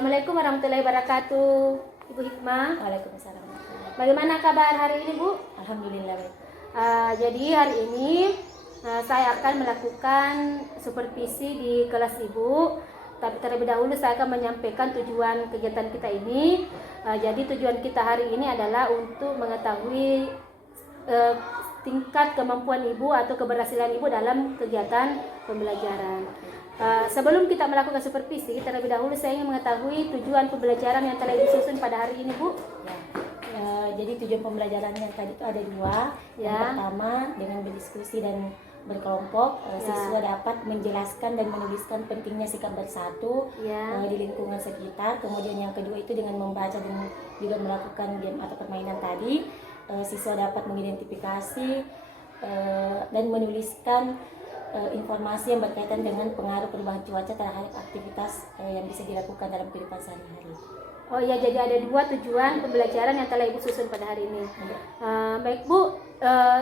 Assalamualaikum warahmatullahi wabarakatuh. Ibu Hikmah. Waalaikumsalam. Bagaimana kabar hari ini, Bu? Alhamdulillah baik. Jadi hari ini saya akan melakukan supervisi di kelas Ibu. Tapi terlebih dahulu saya akan menyampaikan tujuan kegiatan kita ini. Jadi tujuan kita hari ini adalah untuk mengetahui tingkat kemampuan Ibu atau keberhasilan Ibu dalam kegiatan pembelajaran. Sebelum kita melakukan supervisi, terlebih dahulu saya ingin mengetahui tujuan pembelajaran yang telah disusun pada hari ini, Bu. Jadi tujuan pembelajaran yang tadi itu ada dua. Yang pertama, dengan berdiskusi dan berkelompok, siswa dapat menjelaskan dan menuliskan pentingnya sikap bersatu di lingkungan sekitar. Kemudian yang kedua itu dengan membaca dan juga melakukan game atau permainan tadi, siswa dapat mengidentifikasi dan menuliskan informasi yang berkaitan dengan pengaruh perubahan cuaca terhadap aktivitas yang bisa dilakukan dalam kehidupan sehari-hari. Oh iya, jadi ada dua tujuan pembelajaran yang telah Ibu susun pada hari ini. Baik Bu,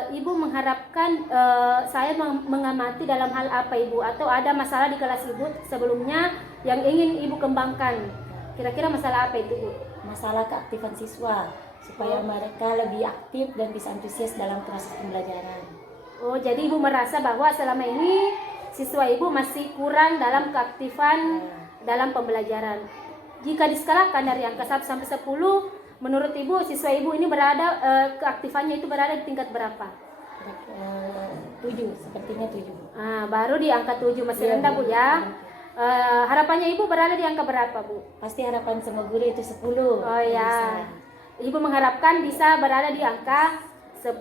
Ibu mengharapkan saya mengamati dalam hal apa Ibu? Atau ada masalah di kelas Ibu sebelumnya yang ingin Ibu kembangkan? Kira-kira masalah apa itu Bu? Masalah keaktifan siswa, supaya mereka lebih aktif dan bisa antusias dalam proses pembelajaran. Oh, jadi Ibu merasa bahwa selama ini siswa Ibu masih kurang dalam keaktifan dalam pembelajaran. Jika diskalakan dari angka 1 sampai 10, menurut Ibu siswa Ibu ini berada keaktifannya itu berada di tingkat berapa? 7, sepertinya 7. Baru di angka 7, masih rendah Bu ya. Harapannya Ibu berada di angka berapa Bu? Pasti harapan semua guru itu 10. Oh ya. Ibu mengharapkan bisa berada di angka 10.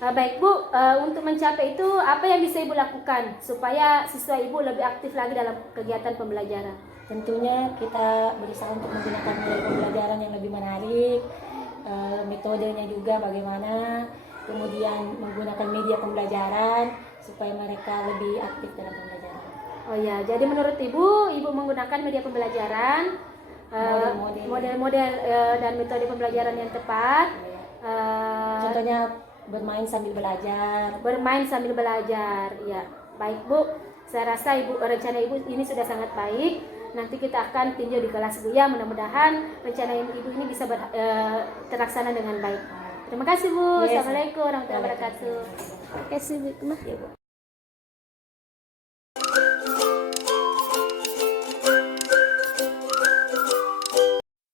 Baik Bu, untuk mencapai itu apa yang bisa Ibu lakukan supaya siswa Ibu lebih aktif lagi dalam kegiatan pembelajaran? Tentunya kita berusaha untuk menggunakan metode pembelajaran yang lebih menarik, metodenya juga bagaimana, kemudian menggunakan media pembelajaran supaya mereka lebih aktif dalam pembelajaran. Oh ya, jadi menurut Ibu menggunakan media pembelajaran, model-model dan metode pembelajaran yang tepat. Contohnya bermain sambil belajar. Bermain sambil belajar, ya. Baik Bu, saya rasa rencana Ibu ini sudah sangat baik. Nanti kita akan tinjau di kelas Bu ya. Mudah-mudahan rencana Ibu ini bisa terlaksana dengan baik. Terima kasih Bu. Assalamualaikum warahmatullahi wabarakatuh. Terima kasih Bu.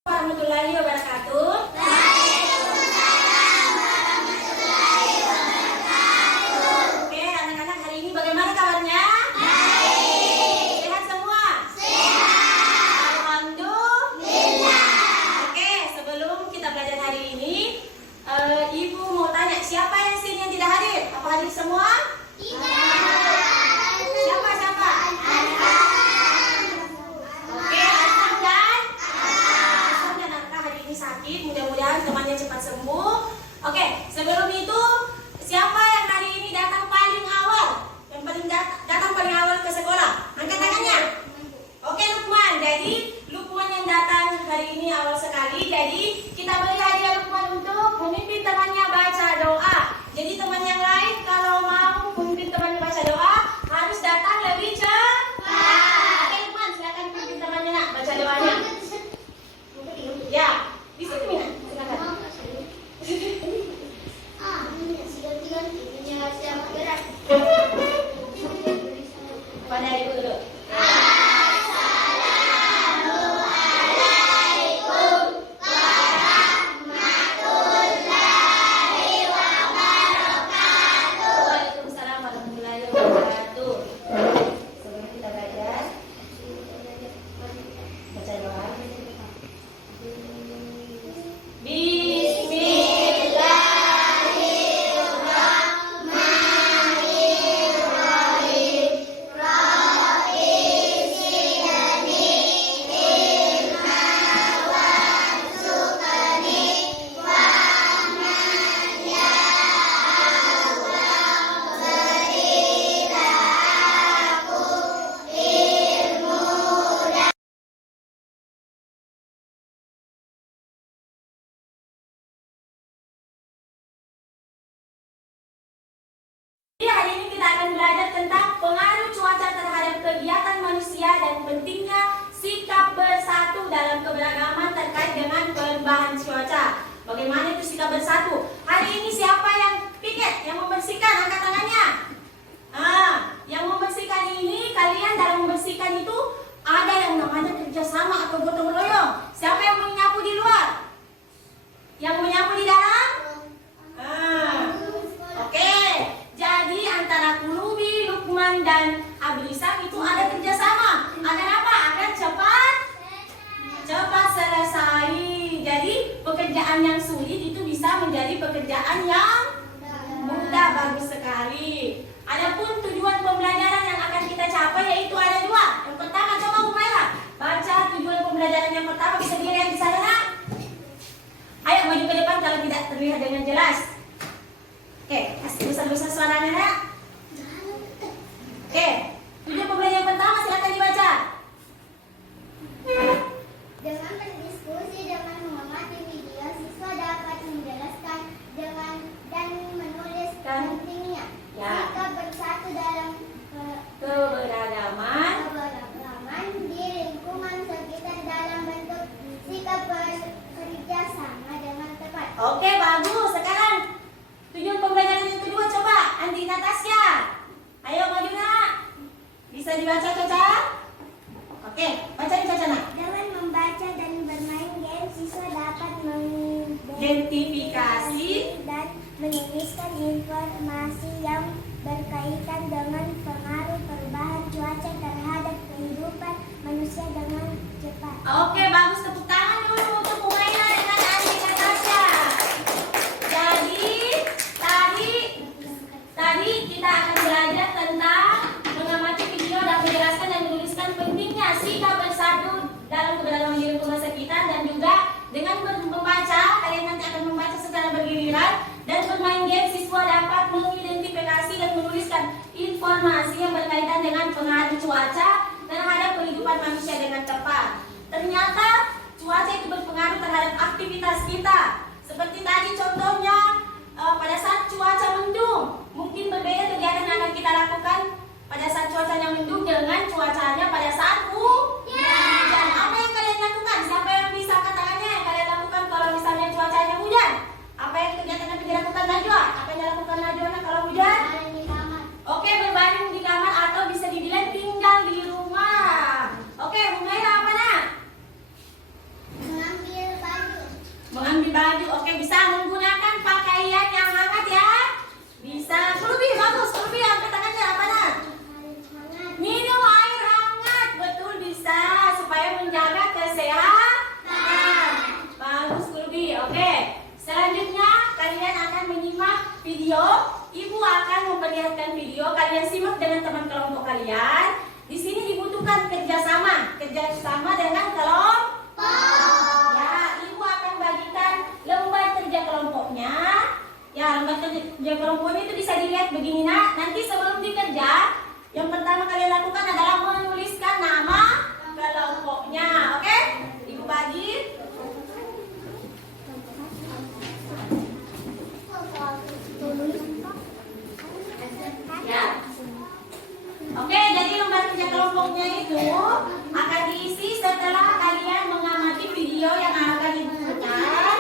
Warahmatullahi wabarakatuh. Oke, anak-anak hari ini bagaimana kabarnya? Baik. Sehat semua? Sehat. Alhamdulillah. Oke, sebelum kita belajar hari ini, Ibu mau tanya siapa yang sini yang tidak hadir? Apa hadir semua? Siapa? Oke, Asam dan Arka hari ini sakit. Mudah-mudahan temannya cepat sembuh. Oke, sebelum itu siapa yang hari ini datang paling awal? Yang paling datang paling awal ke sekolah? Angkat tangannya. Oke, Lukman. Jadi Lukman yang datang hari ini awal sekali. Jadi kita beri hadiah Lukman untuk memimpin temannya baca doa. Jadi teman yang lain kalau mau ini siapa yang piket, yang membersihkan? Angkat tangannya. Yang membersihkan ini, kalian dalam membersihkan itu ada yang namanya kerjasama atau gotong royong. Siapa yang menyapu di luar? Yang menyapu di dalam? Oke. Jadi antara Kulubi, Lukman, dan Ablisam itu ada kerjasama. Agar apa? Agar cepat selesai. Jadi pekerjaan yang sulit itu bisa menjadi pekerjaan yang mudah. Bagus sekali. Adapun tujuan pembelajaran yang akan kita capai yaitu ada dua. Yang pertama, coba Humaira baca tujuan pembelajaran yang pertama, bisa dilihat di sana, nak? Ayo maju ke depan kalau tidak terlihat dengan jelas. Oke, kasih besar-besar suaranya, nak. Oke, tujuan pembelajaran yang pertama silakan dibaca. Dengan berdiskusi, dengan mengamati video, siswa dapat menjelaskan dan menuliskan pentingnya sikap bersatu dalam Keberagaman di lingkungan sekitar dalam bentuk sikap bekerja sama dengan tepat. Oke, bagus. Sekarang tujuan pembelajaran yang kedua, coba Andi Natasya. Ayo maju, nak. Bisa dibaca, Caca? Oke, baca nih, Caca, nak. Dengan membaca dan bermain game, siswa dapat Identifikasi dan menuliskan informasi yang berkaitan dengan pengaruh perubahan cuaca terhadap kehidupan manusia dengan cepat. Oke, bagus. Tepuk tangan dulu untuk Humaira dengan Andi Natasya. Jadi, tadi kita akan belajar tentang mengamati video dan menjelaskan dan menuliskan pentingnya sikap bersatu dalam keberagaman di lingkungan sekitar, dan juga dengan membaca, kalian nanti akan membaca secara bergiliran, dan bermain game, siswa dapat mengidentifikasi dan menuliskan informasi yang berkaitan dengan pengaruh cuaca terhadap kehidupan manusia dengan tepat. Ternyata cuaca itu berpengaruh terhadap aktivitas kita. Seperti tadi contohnya, pada saat cuaca mendung, mungkin berbeda kegiatan yang akan kita lakukan pada saat cuacanya mendung dengan cuacanya pada saat hujan. Apa yang kalian lakukan? Siapa yang bisa angkat tangannya yang kalian lakukan kalau misalnya cuacanya hujan? Apa yang kegiatan yang dilakukan Najwa? Apa yang dilakukan Najwa kalau hujan? Di kamar. Oke, berbaring di kamar atau bisa dibilang tinggal di rumah. Oke, Humaira apa, nak? Mengambil baju. Mengambil baju. Oke, bisa menggunakan pakaian yang hangat ya? Bisa. Kulubi, bagus. Kulubi, angkat tangannya apa, nak? Minum air hangat. Betul, bisa. Supaya menjaga kesehatan. Bagus, Kulubi. Oke. Selanjutnya, kalian akan menyimak video. Ibu akan memperlihatkan video. Kalian simak dengan teman kelompok kalian. Di sini dibutuhkan kerjasama dengan kelompok. Ya, ibu akan bagikan lembar kerja kelompoknya. Ya, lembar kerja kelompoknya itu bisa dilihat begini, nak. Nanti sebelum dikerja, yang pertama kalian lakukan adalah menuliskan nama kelompoknya. Oke? Ibu bagi. Ya. Oke, jadi lembar kerja kelompoknya itu akan diisi setelah kalian mengamati video yang akan dibutuhkan.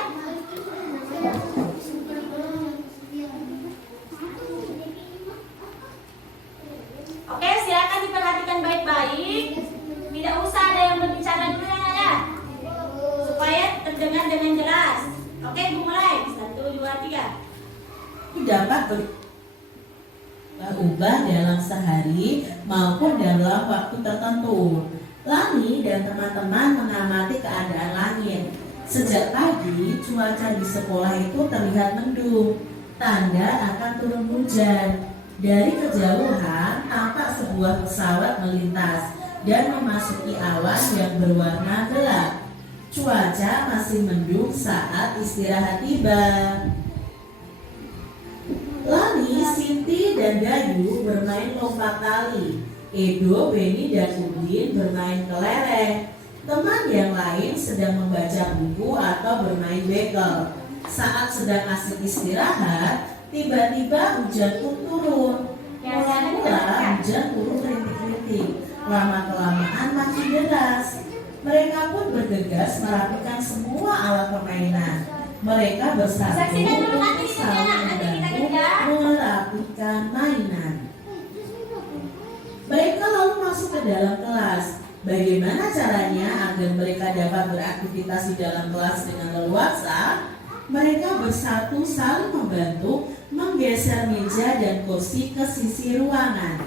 Oke, silakan diperhatikan baik-baik. Tidak usah ada yang berbicara dulu yang ada, supaya terdengar dengan jelas. Oke, ibu mulai. 1, 2, 3. Dapat berubah dalam sehari maupun dalam waktu tertentu. Lani dan teman-teman mengamati keadaan langit. Sejak pagi, cuaca di sekolah itu terlihat mendung, tanda akan turun hujan. Dari kejauhan, tampak sebuah pesawat melintas dan memasuki awan yang berwarna gelap. Cuaca masih mendung saat istirahat tiba. Lani, Sinti, dan Dayu bermain lompat tali. Edo, Beni, dan Udin bermain kelereng. Teman yang lain sedang membaca buku atau bermain bekel. Saat sedang asik istirahat, tiba-tiba hujan pun turun. Mula-mula hujan turun rintik-rintik. Lama-kelamaan makin deras. Mereka pun bergegas merapikan semua alat permainan. Mereka bersatu untuk saling dalam kelas. Bagaimana caranya agar mereka dapat beraktivitas di dalam kelas dengan leluasa? Mereka bersatu saling membantu menggeser meja dan kursi ke sisi ruangan.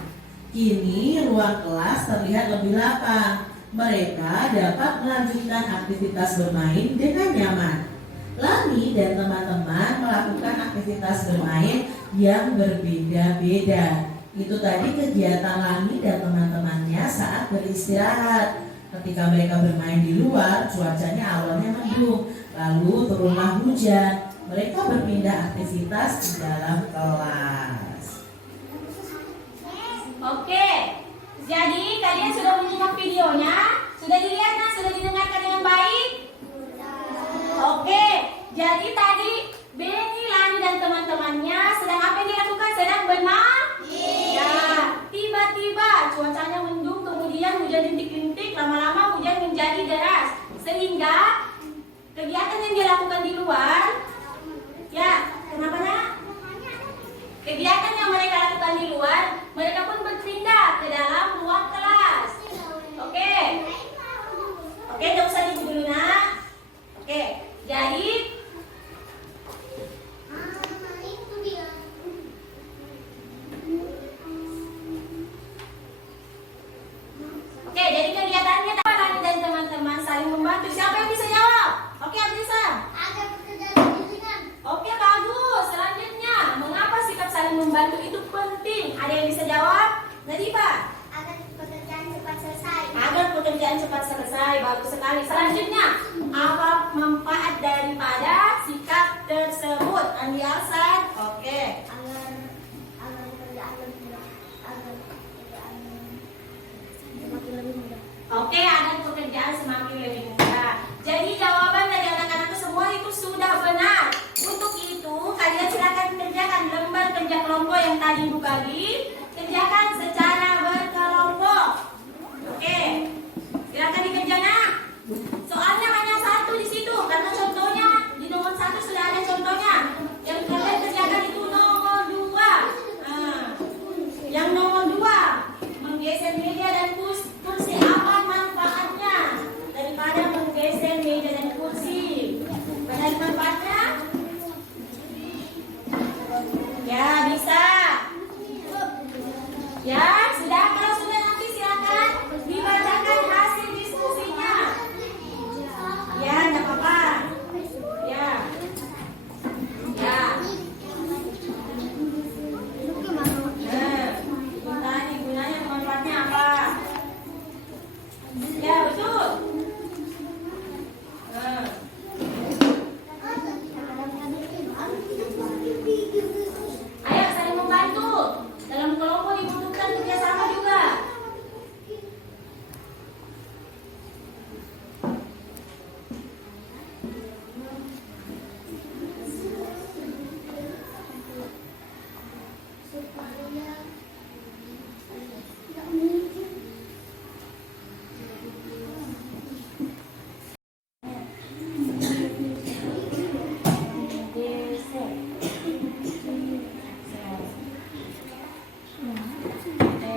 Kini ruang kelas terlihat lebih lapang. Mereka dapat melanjutkan aktivitas bermain dengan nyaman. Lani dan teman-teman melakukan aktivitas bermain yang berbeda-beda. Itu tadi kegiatan Lani dan teman-temannya saat beristirahat. Ketika mereka bermain di luar, cuacanya awalnya mendung, lalu turunlah hujan. Mereka berpindah aktivitas di dalam kelas. Oke, jadi kalian sudah menyimak videonya? Sudah dilihat, nah? Sudah didengarkan dengan baik? Oke, jadi tadi Beni, Lani, dan teman-temannya sedang apa yang dilakukan? Sedang bermain? Ya, tiba-tiba cuacanya mendung, kemudian hujan rintik-rintik, lama-lama hujan menjadi deras. Sehingga kegiatan yang dilakukan di luar, ya, kenapa nak? Kegiatan yang mereka lakukan di luar, mereka pun berpindah ke dalam ruang kelas. Oke, oke, tidak usah dibuka dulu nak. Oke, jadi oke, jadi kegiatannya Lani dan teman-teman saling membantu. Siapa yang bisa jawab? Oke, Abrisa. Agar pekerjaan lebih ringan. Oke, bagus. Selanjutnya, mengapa sikap saling membantu itu penting? Ada yang bisa jawab? Nadifa? Agar pekerjaan cepat selesai. Agar pekerjaan cepat selesai. Bagus sekali. Selanjutnya, apa manfaat daripada sikap tersebut? Andi Alsan? Oke. Agar pekerjaan lebih mudah. Agar pekerjaan semakin lebih mudah. Oke, agar pekerjaan semakin lebih mudah. Jadi jawaban dari anak-anakku semua itu sudah benar. Untuk itu, kalian silakan kerjakan lembar kerja kelompok yang tadi Ibu bagi. Kerjakan secara berkelompok. Oke, silakan dikerjakan. Nak. Soalnya hanya satu di situ, karena contohnya di nomor 1 sudah ada contohnya. Yang kalian kerjakan itu nomor 2. Nah, yang nomor 2, menggeser meja dan kursi. Apa manfaatnya daripada menggeser meja dan kursi? Banyak manfaatnya? Ya, bisa. Ya, sudah. Kalau sudah nanti silakan dibacakan hasil diskusinya. Ya, enggak apa-apa. Ya. Ya. Tadi gunanya manfaatnya apa? Ya, betul. Ayo saling membantu. Dalam kelompok dibutuhkan kerjasama juga.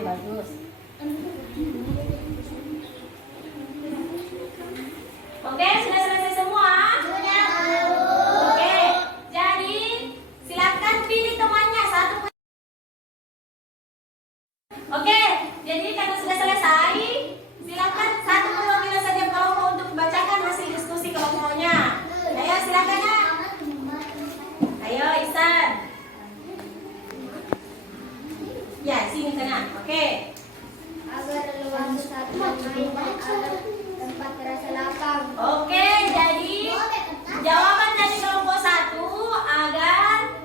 Bagus. Oke, sudah selesai semua? Oke, jadi silakan pilih temannya satu. Oke, jadi karena sudah selesai, silakan satu perwakilan saja kelompok untuk membacakan hasil diskusi kelompoknya. Ayo, silakan ya. Ayo, Ihsan. Ya, sini sana. Oke. Agar leluasa saat bermain dan agar tempat terasa lapang. Oke, jadi jawaban dari kelompok 1 agar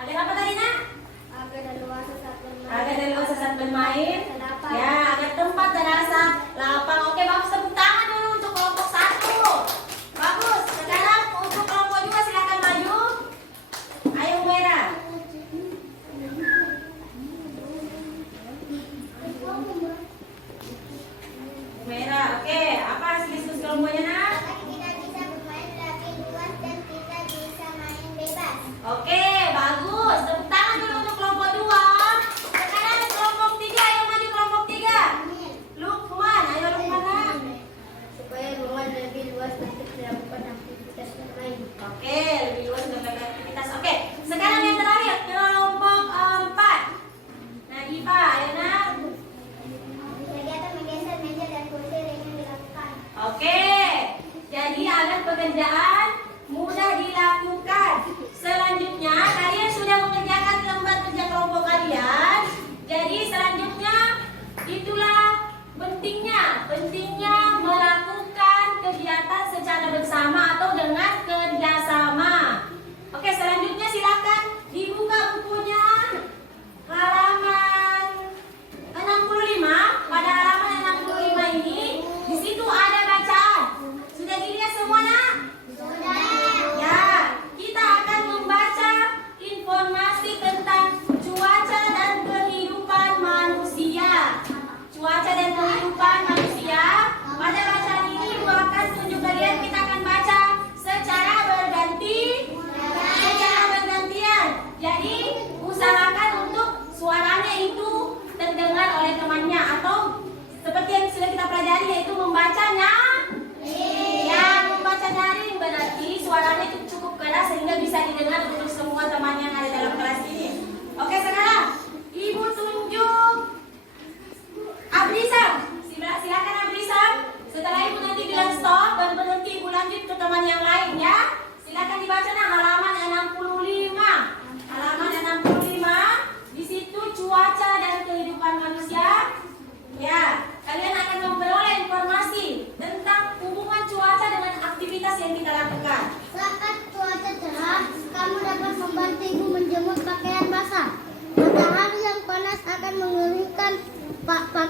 apa tadi nak? Agar leluasa saat bermain. Agar leluasa saat bermain. Terasa lapang. Ya, agar tempat terasa lapang. Oke, bagus, tepuk tangan dulu untuk kelompok 1. Bagus. Sekarang untuk kelompok 2 silakan maju. Ayo Merah. Merah. Oke, apa hasil diskusi kelompoknya nak? Kita bisa bermain lebih luas dan kita bisa main bebas. Oke, bagus. Tepuk tangan dulu untuk kelompok 2. Sekarang kelompok 3, ayo maju kelompok 3. Lu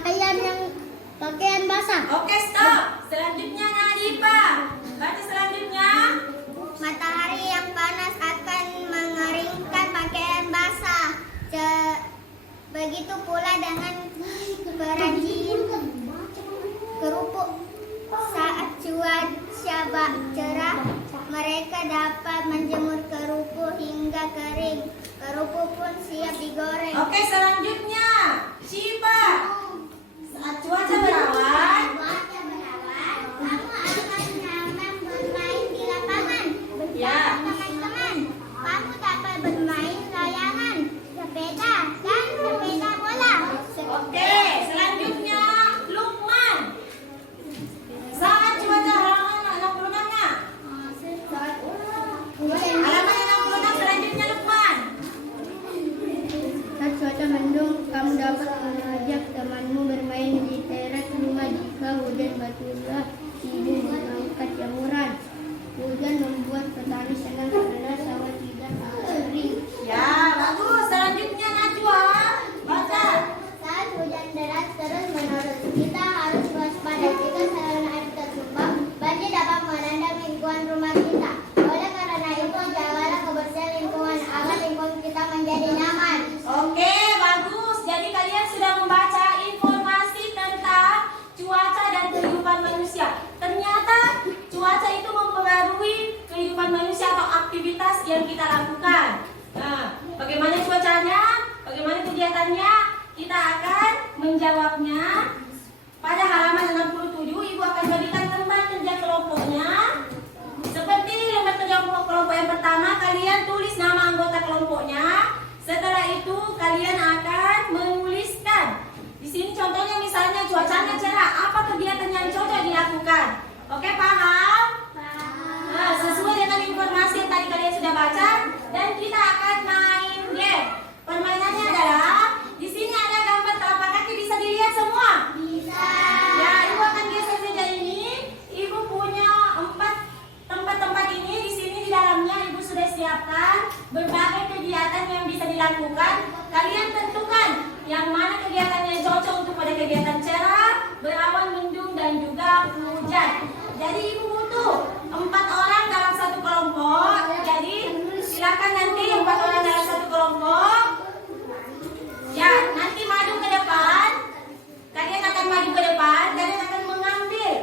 pakaian basah. Oke, stop. Selanjutnya Nadifa. Baca selanjutnya. Matahari yang panas akan mengeringkan pakaian basah. Begitu pula dengan perajin kerupuk. Saat cuaca cerah, mereka dapat menjemur kerupuk hingga kering. Kerupuk pun siap digoreng. Oke, selanjutnya Syifa. Saat cuaca berawan, Kamu akan nyaman bermain di lapangan. Ya. Teman-teman, kamu dapat bermain layangan, sepeda, dan sepeda bola. oke, selanjutnya Lukman. Saat cuaca halaman 66. Halaman 66 selanjutnya Lukman. Saat cuaca mendung, kamu dapat mengajak temanmu bermain di teras rumah. Jika hujan, bantulah ibu mengangkat jemuran. Hujan membuat petani senang karena sawah tidak kering. Ya, bagus. Selanjutnya Najwa. Baca. Saat hujan deras terus menerus, kita harus waspada. Jika saluran air tertumpah, banjir dapat merendam lingkungan rumah kita. Oleh karena itu, jagalah kebersihan lingkungan agar lingkungan kita menjadi nyaman. Oke, bagus. Jadi kalian sudah membaca informasi tentang cuaca dan kehidupan manusia. Ternyata cuaca itu mempengaruhi kehidupan manusia atau aktivitas yang kita lakukan. Nah, bagaimana cuacanya? Bagaimana kegiatannya? Kita akan menjawabnya pada halaman 67. Ibu akan berikan lembar kerja kelompoknya. Seperti lembar kerja kelompok yang pertama, kalian tulis nama anggota kelompoknya. Setelah itu kalian akan menuliskan. Di sini contohnya misalnya cuacanya cerah, apa kegiatan yang cocok dilakukan? Oke, paham? Nah, sesuai dengan informasi yang tadi kalian sudah baca, dan kita akan main game. Permainannya adalah di sini ada gambar telapak kaki, bisa dilihat semua? Bisa. Ya, ibu akan geser saja ini. Ibu punya 4 tempat-tempat ini. Di sini di dalamnya ibu sudah siapkan berbagai kegiatan yang bisa dilakukan. Kalian tentukan yang mana kegiatan yang cocok untuk pada kegiatan cerah, berawan, mendung, dan juga hujan. Jadi ibu butuh 4 orang dalam satu kelompok. Jadi silakan nanti 4 orang dalam satu kelompok. Ya, nanti maju ke depan. Kalian akan maju ke depan. Kalian akan mengambil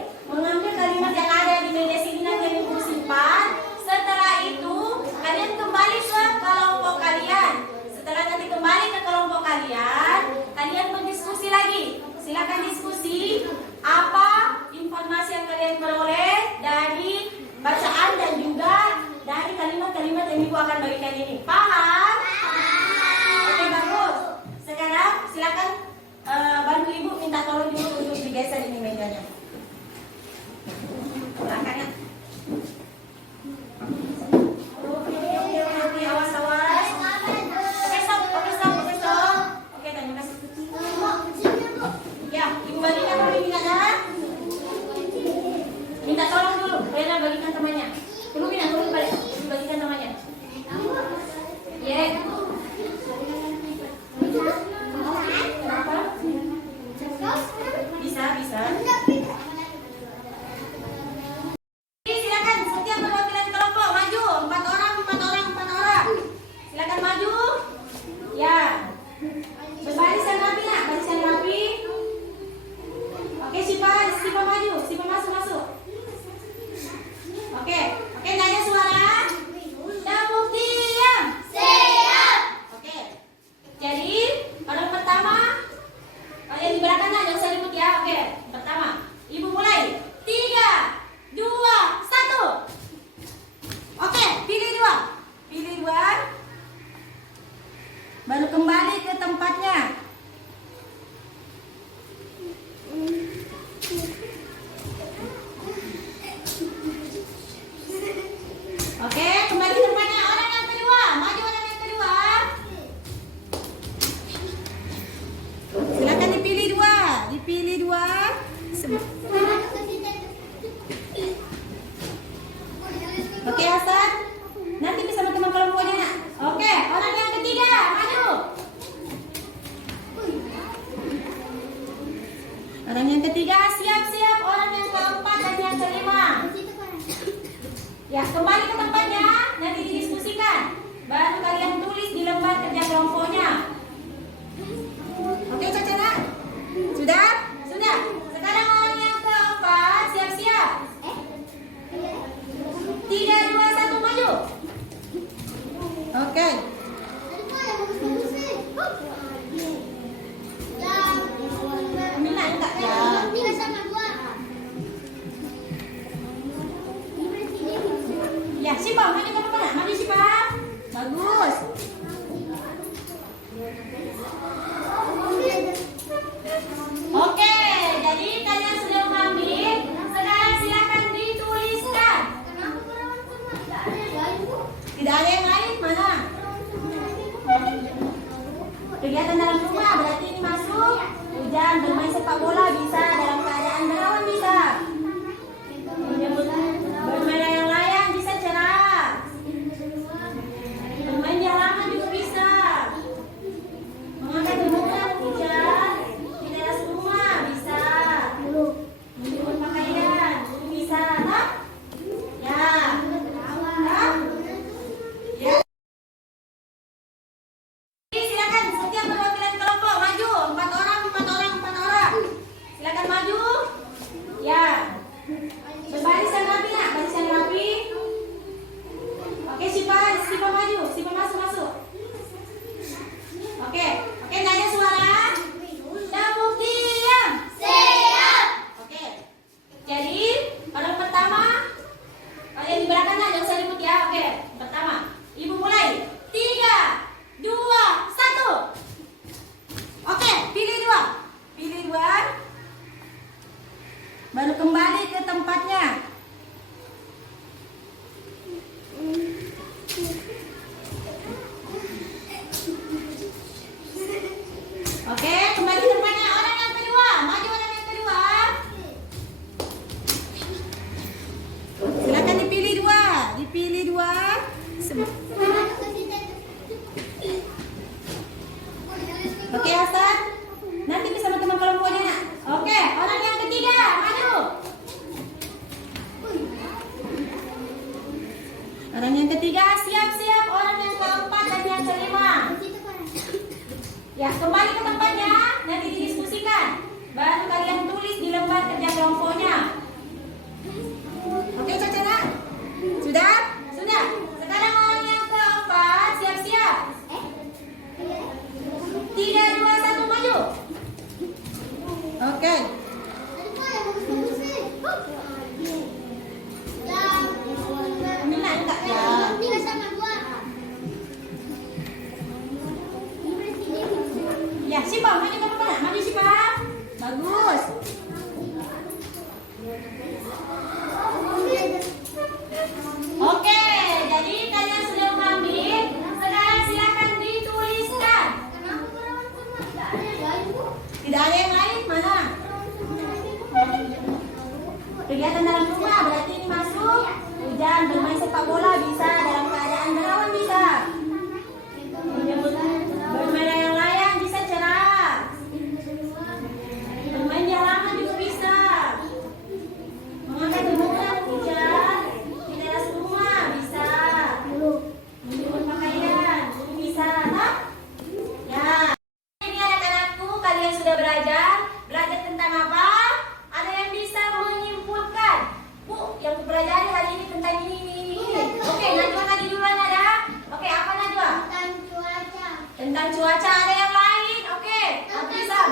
kalimat yang ada di meja sini, nanti yang ibu simpan. Setelah itu kalian kembali ke kelompok kalian. Setelah nanti kembali ke kelompok kalian, kalian berdiskusi lagi. Silakan diskusi apa informasi yang kalian peroleh dari bacaan dan juga dari kalimat-kalimat yang ibu akan berikan ini. Paham? Oke, bagus. Sekarang silakan bantu ibu, minta tolong dulu untuk digeser ini mejanya. Angkatnya. Oke, awas. Oke, stop. Oke, terima kasih. Ya, ibu bagikan dulu ini ada. Minta tolong dulu, Rena bagikan temannya. Dulu balik, bagikan temannya. Yeah. Kenapa? Bisa. Silakan setiap perwakilan kelompok maju. 4 orang. Silakan maju. Ya. Berbarisan rapi nak, barisan rapi. Oke, Syifa maju. Syifa masuk. Oke, enggak ada suara. Tepuk diam. Siap. Oke. Jadi, orang pertama kalian di belakang jangan usah ribut ya. Oke, pertama. Ibu mulai. 3, 2, 1. Oke, pilih dua. Baru kembali ke tempatnya. Oke, kembali ke tempatnya. Orang yang kedua, maju orang yang kedua. Silakan dipilih dua. Oke, Hasan. Nanti bisa sama teman kelompoknya nak. Oke, orang yang ketiga, maju. Ya, kembali ke tempatnya, nanti didiskusikan. Baru kalian tulis di lembar kerja kelompoknya. Oke, Cacana? Sudah? Sudah. Sekarang orang yang keempat, siap-siap. 3, 2, 1, maju. Oke. Minat enggak ya? Ya, Sipa, maju ke depan. Maju, Sipa. Bagus. Oke, jadi kalian sudah mengambil. Sekarang silakan dituliskan. Tidak ada yang lain, mana? Kegiatan dalam rumah berarti ini masuk. Hujan, bermain sepak bola bisa, dalam keadaan berawan bisa. Bermain layang-layang bisa cerah. Bermain di halaman juga bisa. Mengangkat bunga hujan di teras rumah bisa. Menjemur pakaian bisa, tak? Ya. Tak? Ya. Silakan setiap perwakilan kelompok maju. 4 orang, 4 orang, 4 orang. Silakan maju. Ya. Berbarisan rapi nak, barisan rapi. Oke, Sipa maju, Sipa masuk. Oke, nggak ada suara. Tepuk diam. Siap. Oke. Jadi orang pertama, kalian di belakang jangan usah ribut ya. Oke, pertama, ibu mulai. 3, 2, 1. Oke, pilih dua. Baru kembali ke tempatnya. Oke, kembali ke tempatnya. Orang yang kedua, maju orang yang kedua. Silakan dipilih dua. Oke, Hasan. Nanti bisa sama teman kelompoknya nak. Oke, orang yang ketiga, maju. Orang yang ketiga, siap-siap. Orang yang keempat dan yang kelima. Ya, kembali ke tempatnya, nanti didiskusikan. Baru kalian tulis di lembar kerja kelompoknya. Oke, Cacana? Sudah? Sudah. Sekarang orang yang keempat, siap-siap. 3, 2, 1, maju. Oke. Minat enggak ya? Ya, Sipa, maju ke depan. Maju, Sipa. Bagus. Oke, jadi kalian sudah mengambil. Sekarang silakan dituliskan. Tidak ada yang lain, mana? Kegiatan dalam rumah berarti ini masuk. Hujan, bermain sepak bola bisa, dalam keadaan berawan bisa. Bermain layang-layang bisa cerah. Bermain di halaman juga bisa. Mengangkat bunga hujan di teras rumah bisa. Menjemur pakaian bisa, tak? Ya. Ini anak-anakku, kalian sudah belajar tentang apa? Ada yang bisa menyimpulkan? Bu, yang kupelajari hari ini tentang ini. Oke, Najwa tadi duluan ada? Oke, apa Najwa? Tentang cuaca. Ada yang lain? Oke, Abdisam.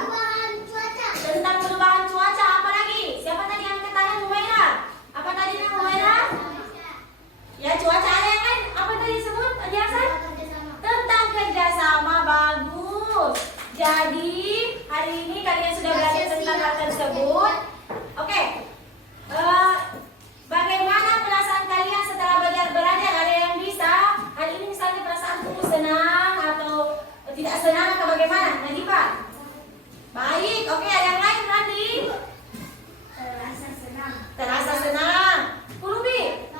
Tentang perubahan cuaca. Apa lagi? Siapa tadi yang katanya Humaira? Apa tadi yang Humaira? Ya, cuaca. Ada yang lain? Apa tadi disebut? Hasan? Tentang kerjasama. Bagus. Jadi hari ini kalian sudah belajar tentang hal tersebut. Oke. Bagaimana perasaan kalian setelah belajar? Ada yang bisa? Hari ini misalnya perasaanku senang atau tidak senang atau bagaimana? Najibah? Baik. Oke, ada yang lain Randi? Terasa senang. Kulubi?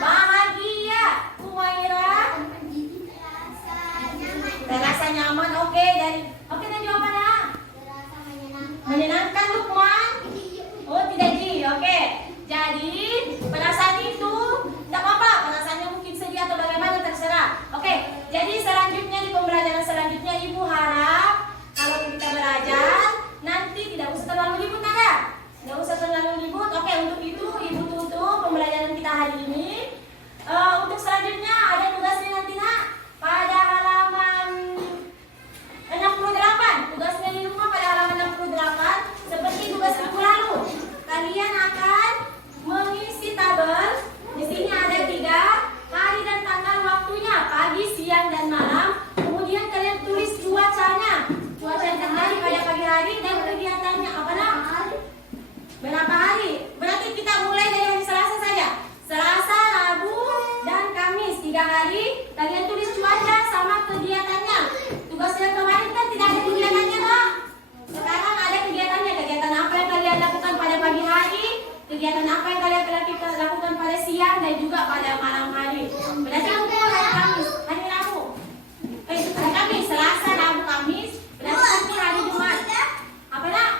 Bahagia. Humaira? Terasa nyaman. Oke, Najwa mana? Menyenangkan Lukman? Oh, tidak di. Oke. Jadi perasaan itu dapat Jadi selanjutnya di pembelajaran selanjutnya Ibu harap kalau kita belajar nanti tidak usah terlalu ribut Nada. Tidak usah terlalu ribut. Oke, untuk itu Ibu tutup pembelajaran kita hari ini. Untuk selanjutnya ada tugasnya nanti Nak pada halaman 68. Tugasnya di rumah pada halaman 68 seperti tugas minggu lalu. Kalian akan mengisi tabel. Di sini ada 3 hari dan tanggal waktunya, pagi, siang, dan malam. Kemudian kalian tulis cuacanya. Cuaca yang terjadi pada pagi hari dan kegiatannya apa Nak? Berapa hari? Berarti kita mulai dari hari Selasa saja. Selasa, Rabu, dan Kamis 3 hari. Kalian tulis cuaca sama kegiatannya. Tugas yang kemarin kan tidak ada kegiatannya Nak. Sekarang ada kegiatannya. Kegiatan apa yang kalian lakukan pada pagi hari? Kegiatan apa yang kalian lakukan pada siang dan juga pada malam hari. Berarti untuk hari Kamis, hari Rabu. Hari Kamis, Selasa, Rabu, Kamis. Berarti nanti hari Jumat. Apa Nak?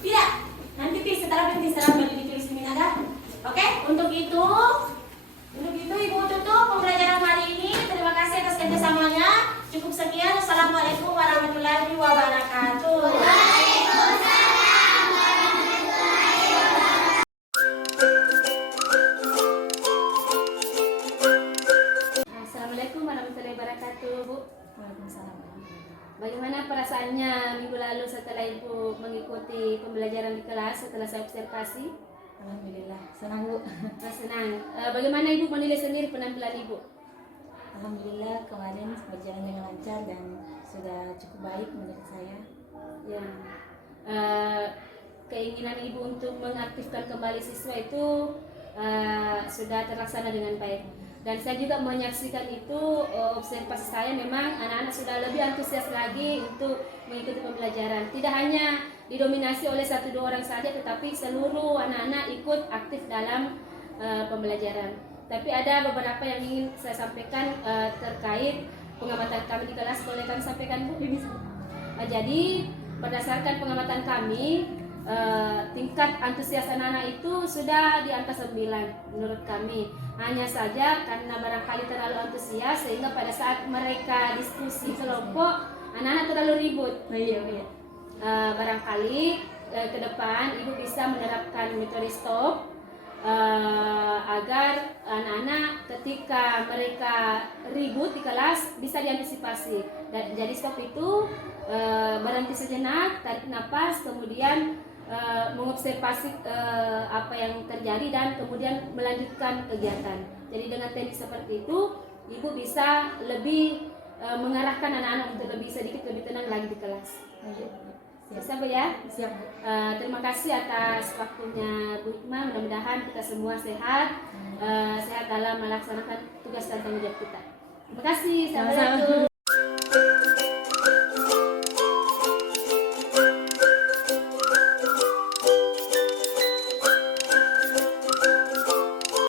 Tidak. Nanti setelah beli ditulis di Minada. Oke, untuk itu Ibu tutup pembelajaran hari ini. Terima kasih atas kerjasamanya. Cukup sekian. Assalamualaikum warahmatullahi wabarakatuh. Assalamualaikum warahmatullahi wabarakatuh, Bu. Waalaikumsalam. Bagaimana perasaannya minggu lalu setelah Ibu mengikuti pembelajaran di kelas setelah saya observasi? Alhamdulillah, senang Bu. Senang. Bagaimana Ibu menilai sendiri penampilan Ibu? Alhamdulillah kemarin berjalan dengan lancar dan sudah cukup baik menurut saya. Ya. Keinginan Ibu untuk mengaktifkan kembali siswa itu sudah terlaksana dengan baik. Dan saya juga menyaksikan itu, observasi saya memang anak-anak sudah lebih antusias lagi untuk mengikuti pembelajaran. Tidak hanya didominasi oleh 1-2 orang saja, tetapi seluruh anak-anak ikut aktif dalam pembelajaran. Tapi ada beberapa yang ingin saya sampaikan terkait pengamatan kami di kelas. Boleh kami sampaikan Bu? Jadi berdasarkan pengamatan kami, tingkat antusias anak-anak itu sudah di angka 9 menurut kami. Hanya saja karena barangkali terlalu antusias sehingga pada saat mereka diskusi kelompok anak-anak terlalu ribut. Barangkali ke depan Ibu bisa menerapkan metode stop agar anak-anak ketika mereka ribut di kelas bisa diantisipasi. Jadi stop itu berhenti sejenak, tarik nafas, kemudian mengobservasi apa yang terjadi dan kemudian melanjutkan kegiatan. Jadi dengan teknik seperti itu Ibu bisa lebih mengarahkan anak-anak untuk sedikit lebih tenang lagi di kelas. Bisa Bu ya? Siap Bu. Terima kasih atas waktunya Bu Hikmah. Mudah-mudahan kita semua sehat, sehat dalam melaksanakan tugas dan tanggung jawab kita. Terima kasih. Assalamualaikum.